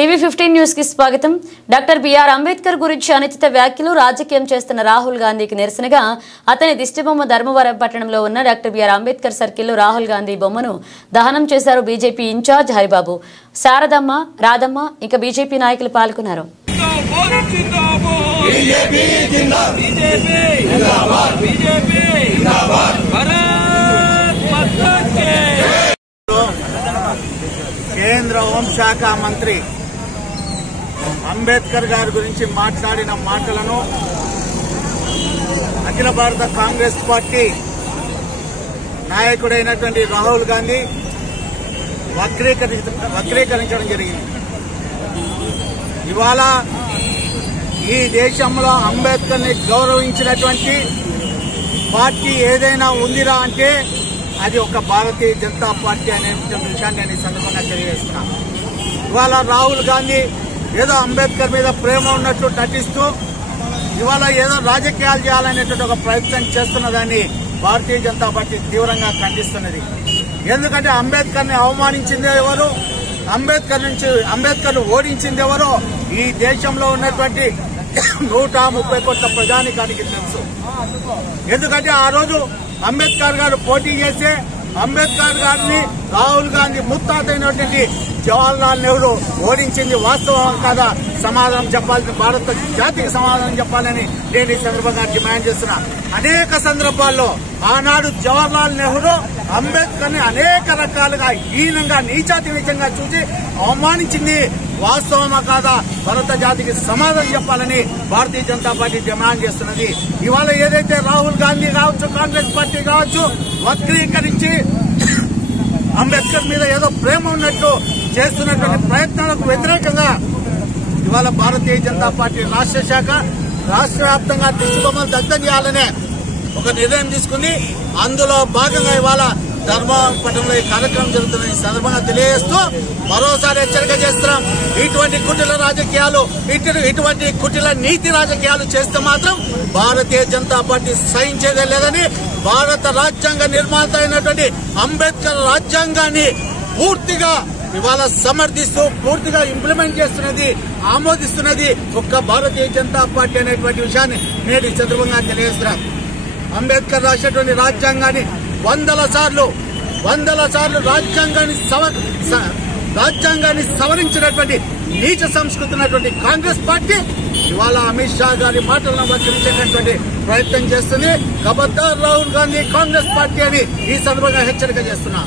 టీవీ15 news కి స్వాగతం. Doctor BR Ambedkar గురించి అనుచిత వ్యాఖ్యలు రాజకీయం చేస్తున్న రాహుల్ గాంధీకి నిరసనగా అతని దిష్టిబొమ్మ ధర్మవరం పట్టణంలో ఉన్న డాక్టర్ బిఆర్ అంబేద్కర్ సర్కిల్లో రాహుల్ గాంధీ బొమ్మను దహనం చేశారు. బీజేపీ ఇన్ఛార్జ్ హరిబాబు, శారదమ్మ, రాధమ్మ ఇంకా బీజేపీ నాయకులు పాల్గొన్నారు. కేంద్ర హోంశాఖ మంత్రి అంబేద్కర్ గారి గురించి మాట్లాడిన మాటలను అఖిల భారత కాంగ్రెస్ పార్టీ నాయకుడైనటువంటి రాహుల్ గాంధీ వక్రీకరించడం జరిగింది. ఇవాళ ఈ దేశంలో అంబేద్కర్ ని గౌరవించినటువంటి పార్టీ ఏదైనా ఉందిరా అంటే అది ఒక భారతీయ జనతా పార్టీ అనే విషయాన్ని నేను ఈ సందర్భంగా తెలియజేస్తున్నాను. ఇవాళ రాహుల్ గాంధీ ఏదో అంబేద్కర్ మీద ప్రేమ ఉన్నట్లు నటిస్తూ ఇవాళ ఏదో రాజకీయాలు చేయాలనేటువంటి ఒక ప్రయత్నం చేస్తున్నదాన్ని భారతీయ జనతా పార్టీ తీవ్రంగా ఖండిస్తున్నది. ఎందుకంటే అంబేద్కర్ ని అవమానించింది ఎవరు, అంబేద్కర్ ను ఓడించింది ఎవరో ఈ దేశంలో ఉన్నటువంటి 130 కోట్ల ప్రజానికానికి తెలుసు. ఎందుకంటే ఆ రోజు అంబేద్కర్ గారు పోటీ చేస్తే అంబేద్కర్ గారిని రాహుల్ గాంధీ ముత్తాతైనటువంటి జవహర్లాల్ నెహ్రూ ఓడించింది వాస్తవం కాదా సమాధానం చెప్పాల్సిన భారత జాతికి సమాధానం చెప్పాలని నేను ఈ సందర్భంగా డిమాండ్ చేస్తున్నా. అనేక సందర్భాల్లో ఆనాడు జవహర్లాల్ నెహ్రూ అంబేద్కర్ ని అనేక రకాలుగా హీనంగా నీచాతి నీచంగా చూసి అవమానించింది వాస్తవమా కాదా భారత జాతికి సమాధానం చెప్పాలని భారతీయ జనతా పార్టీ డిమాండ్ చేస్తున్నది. ఇవాళ ఏదైతే రాహుల్ గాంధీ కావచ్చు, కాంగ్రెస్ పార్టీ కావచ్చు, వక్రీకరించి అంబేద్కర్ మీద ఏదో ప్రేమ ఉన్నట్టు చేస్తున్నటువంటి ప్రయత్నాలకు వ్యతిరేకంగా ఇవాళ భారతీయ జనతా పార్టీ రాష్ట్ర శాఖ రాష్ట్ర వ్యాప్తంగా దిష్టిబొమ్మలు దగ్ధం చేయాలనే ఒక నిర్ణయం తీసుకుంది. అందులో భాగంగా ఇవాళ ధర్మవరం పట్టణంలో ఈ కార్యక్రమం జరుగుతున్న ఈ సందర్భంగా తెలియజేస్తూ మరోసారి హెచ్చరిక చేస్తున్నాం. ఇటువంటి కుటిల రాజకీయాలు, ఇటువంటి కుటిల నీతి రాజకీయాలు చేస్తే మాత్రం భారతీయ జనతా పార్టీ సహించేదే లేదని, భారత రాజ్యాంగ నిర్మాత అయినటువంటి అంబేద్కర్ రాజ్యాంగాన్ని పూర్తిగా ఇవాళ సమర్థిస్తూ పూర్తిగా ఇంప్లిమెంట్ చేస్తున్నది, ఆమోదిస్తున్నది ఒక్క భారతీయ జనతా పార్టీ అనేటువంటి విషయాన్ని నేడు ఈ సందర్భంగా తెలియజేస్తున్నాం. అంబేద్కర్ రాసినటువంటి రాజ్యాంగాన్ని వందల సార్లు రాజ్యాంగాన్ని సవరించినటువంటి నీచ సంస్కృతి ఉన్నటువంటి కాంగ్రెస్ పార్టీ ఇవాళ అమిత్ షా గారి మాటలను వక్రించేటటువంటి ప్రయత్నం చేస్తుంది. ఖబర్దార్ రాహుల్ గాంధీ కాంగ్రెస్ పార్టీ అని ఈ సందర్భంగా హెచ్చరిక చేస్తున్నా.